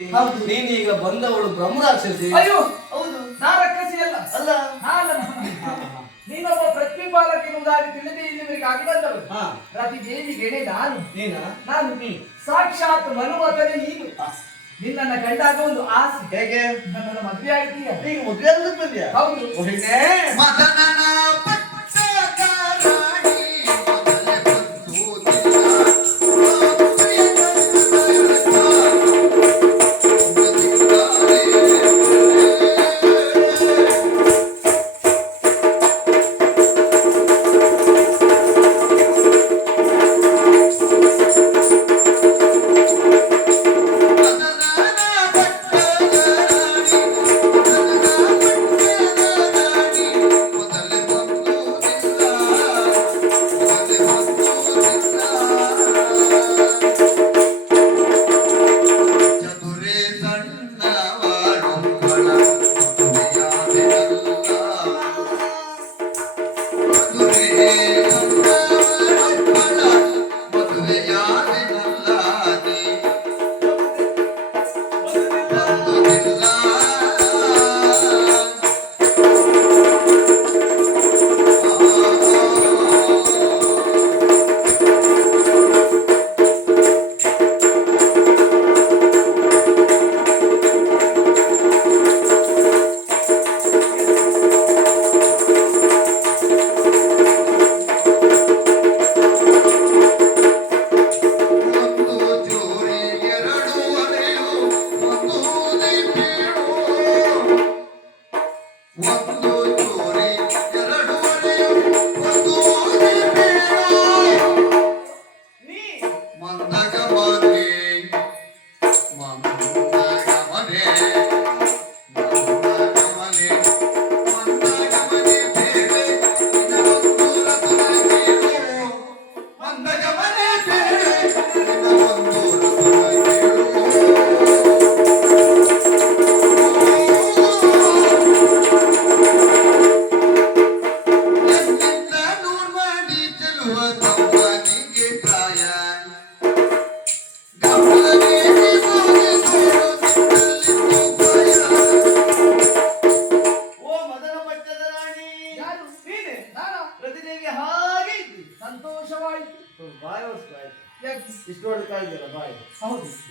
ಹೌದು. ನೀನೀಗ ಬಂದವಳು ಬ್ರಹ್ಮರಾಕ್ಷಸಿ. ಅಯ್ಯೋ ಹೌದು, ನಾ ರಾಕ್ಷಸಿ ಅಲ್ಲ. ಅಲ್ಲ ನೀನೊಬ್ಬ ಪ್ರತಿಪಾಲಕ ಎನ್ನುವುದಾಗಿ ತಿಳಿದೇ ಇಲ್ಲಿವರೆಗೆ ಆಗಿ ಬಂದವರು. ಪ್ರತಿ ದೇವಿಗೆ ನಾನು ನಾನು ಸಾಕ್ಷಾತ್ ಮನುಮತನೇ ನೀನು. ನಿನ್ನನ್ನ ಕಂಡಾಗ ಒಂದು ಆಸೆ. ಹೇಗೆ? ನನ್ನ ಮದುವೆ ಆಗಿದೀಯ. ಈಗ ಮದುವೆ ಆಗಲಿಕ್ಕೆ ಬಂದ್ಯಾ? ಹೌದು.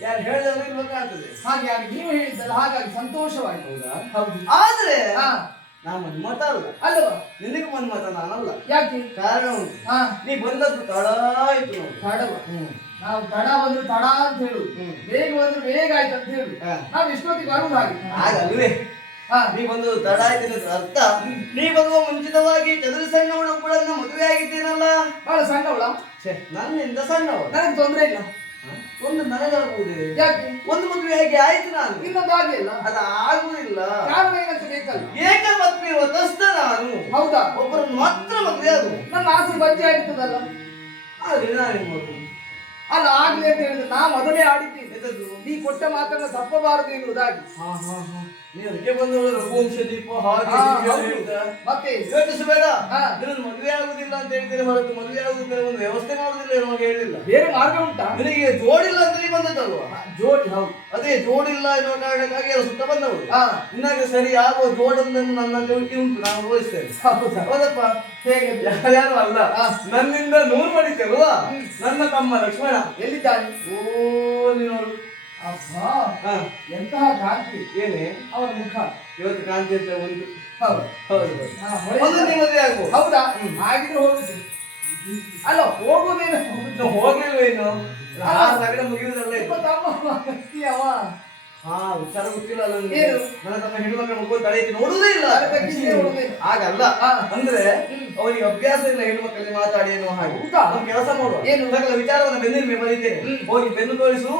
ಯಾರು ಹೇಳಿದ್ರೆ ಗೊತ್ತಾಗ್ತದೆ. ಹಾಗಾಗಿ ನೀವು ಹೇಳಿದ್ದಲ್ಲ, ಹಾಗಾಗಿ ಸಂತೋಷವಾಯಿತು. ಹೌದಾ? ಹೌದು. ಆದ್ರೆ ನಾ ಮನ್ಮತ ಅಲ್ಲ ಅಲ್ವಾ? ನಿನಗೆ ಮನ್ಮತ ನಾನಲ್ಲ. ಯಾಕೆ? ಕಾರಣ ಉಂಟು. ನೀ ಬಂದದ್ದು ತಡ ಆಯ್ತು ನೋಡಿ. ತಡವ? ನಾವು ತಡ ಬಂದ್ರು ತಡ ಅಂತ ಹೇಳುದು, ಬೇಗ ಬಂದ್ರು ಬೇಗ ಆಯ್ತು ಅಂತ ಹೇಳುದು. ನಾವು ಎಷ್ಟೊತ್ತಿಗೆ ಬರುವುದು ಹಾಗೆ ಹಾಗಲ್ವೇ? ನೀ ಬಂದು ತಡ ಆಯ್ತು ಅರ್ಥ ನೀ ಬರುವ ಮುಂಚಿತವಾಗಿ ಚದುರು ಸಣ್ಣವಳು ಕೂಡ ಮದುವೆ ಆಗಿದ್ದೇನಲ್ಲ. ಬಹಳ ಸಣ್ಣವಳ? ನನ್ನಿಂದ ಸಣ್ಣವಳು. ನನಗೆ ತೊಂದರೆ ಇಲ್ಲ. ಒಂದು ನನಗಾಗುವುದೇ? ಯಾಕೆ? ಒಂದು ಮದುವೆ ಆಗಿ ಆಯ್ತು, ನಾನು ಇನ್ನೊಂದು ಹಾಗೆ ಇಲ್ಲ. ಅದು ಆಗುವುದಿಲ್ಲ. ಕಾರಣ ಏನಂತ ಬೇಕಲ್ಲ? ಏಕಪತ್ನಿ ವ್ರತಸ್ಥ ನಾನು. ಹೌದಾ? ಒಬ್ಬರನ್ನು ಮಾತ್ರ ಮದುವೆ ಆಗುದು. ನನ್ನ ಆಸೆ ಬಜ್ಜೆ ಆಗ್ತದಲ್ಲ. ಆದ್ರೆ ನಾನೇನ್ ಮಾಡುದು? ಅಲ್ಲ ಆಗ್ಲಿ ಅಂತ ಹೇಳಿದ್ರೆ ನಾ ಮೊದಲೇ ಆಡಿದ್ದೀನಿ. ನೀ ಕೊಟ್ಟ ಮಾತನ್ನ ತಪ್ಪಬಾರದು ಎನ್ನುವುದಾಗಿ. ನೀ ಅದಕ್ಕೆ ಬಂದವಳು ರಘುವಂಶ ದೀಪ ಹಾಗೆ ಮತ್ತೆ ಯೋಚಿಸಬೇಡ. ನಿನ್ನನ್ನು ಮದುವೆ ಆಗುದಿಲ್ಲ ಅಂತ ಹೇಳಿದ್ರೆ ಹೊರತು ಮದುವೆ ಆಗುದಿಲ್ಲ ಒಂದು ವ್ಯವಸ್ಥೆ ಮಾಡುದಿಲ್ಲ ನಮಗೆ ಹೇಳಿಲ್ಲ. ಬೇರೆ ಮಾರ್ಗ ಉಂಟಾ? ನಿನಗೆ ಜೋಡಿಲ್ಲ ಅಂತ ನೀ ಬಂದದ್ದಲ್ವಾ? ಜೋಡಿ? ಹೌದು. ಅದೇ ಜೋಡಿಲ್ಲ ಎನ್ನುವ ಕಾರಣಕ್ಕಾಗಿ ಅದು ಸುತ್ತ ಬಂದವಳು. ನಿನಗೆ ಸರಿ ಆಗುವ ಜೋಡನ್ನು ನನ್ನಲ್ಲಿ ಉಂಟು, ನಾನು ತೋರಿಸ್ತೇನೆ. ಹೌದಪ್ಪ? ಹೇಗೆ? ಯಾರು ಅಲ್ಲ, ನನ್ನಿಂದ 100 ಮಡಿತಲ್ವಾ ನನ್ನ ತಮ್ಮ ಲಕ್ಷ್ಮಣ. ಎಲ್ಲಿದ್ದಾನೆ? ಓ ನೀನೋರು. ಅಬ್ಬಾ, ಎಂತಹ ಕಾಂತಿ! ಏನೇ ಅವನ ಮುಖ ಇವತ್ತು ಕಾಂತಿ ಅಂತ ಒಂದು. ಹೌದು ಹೌದು. ಮದುವೆ ಆಗ್ಬೋದು. ಹೌದಾ? ಹಾಗಿದ್ರೆ ಹೋಗುದು. ಅಲ್ಲ ಹೋಗುದೇನು? ಹೋಗ್ಲಿಲ್ವೇನು? ಸಗಡ ಮುಗಿಯುವುದಲ್ಲ. ಅವ ವಿಚಾರ ಗೊತ್ತಿಲ್ಲ ಅಲ್ಲ. ನನ್ನ ತಮ್ಮ ಹೆಣ್ಣುಮಕ್ಕಳ ಮಕ್ಕಳು ತಡೆಯಿತು ನೋಡುವುದೇ ಇಲ್ಲ. ಹಾಗಲ್ಲ ಅಂದ್ರೆ ಅವರಿಗೆ ಅಭ್ಯಾಸ ಇಲ್ಲ ಹೆಣ್ಣುಮಕ್ಕಳಿಗೆ ಮಾತಾಡಿ ಅನ್ನೋ ಹಾಗೆ. ನಾವು ಕೆಲಸ ಮಾಡುವ ಏನು ಸಕಲ ವಿಚಾರವನ್ನು ಬೆನ್ನಿನ ಮೇಲೆ ಬರೀತೇನೆ. ಹೋಗಿ ಬೆನ್ನು ತೋರಿಸು.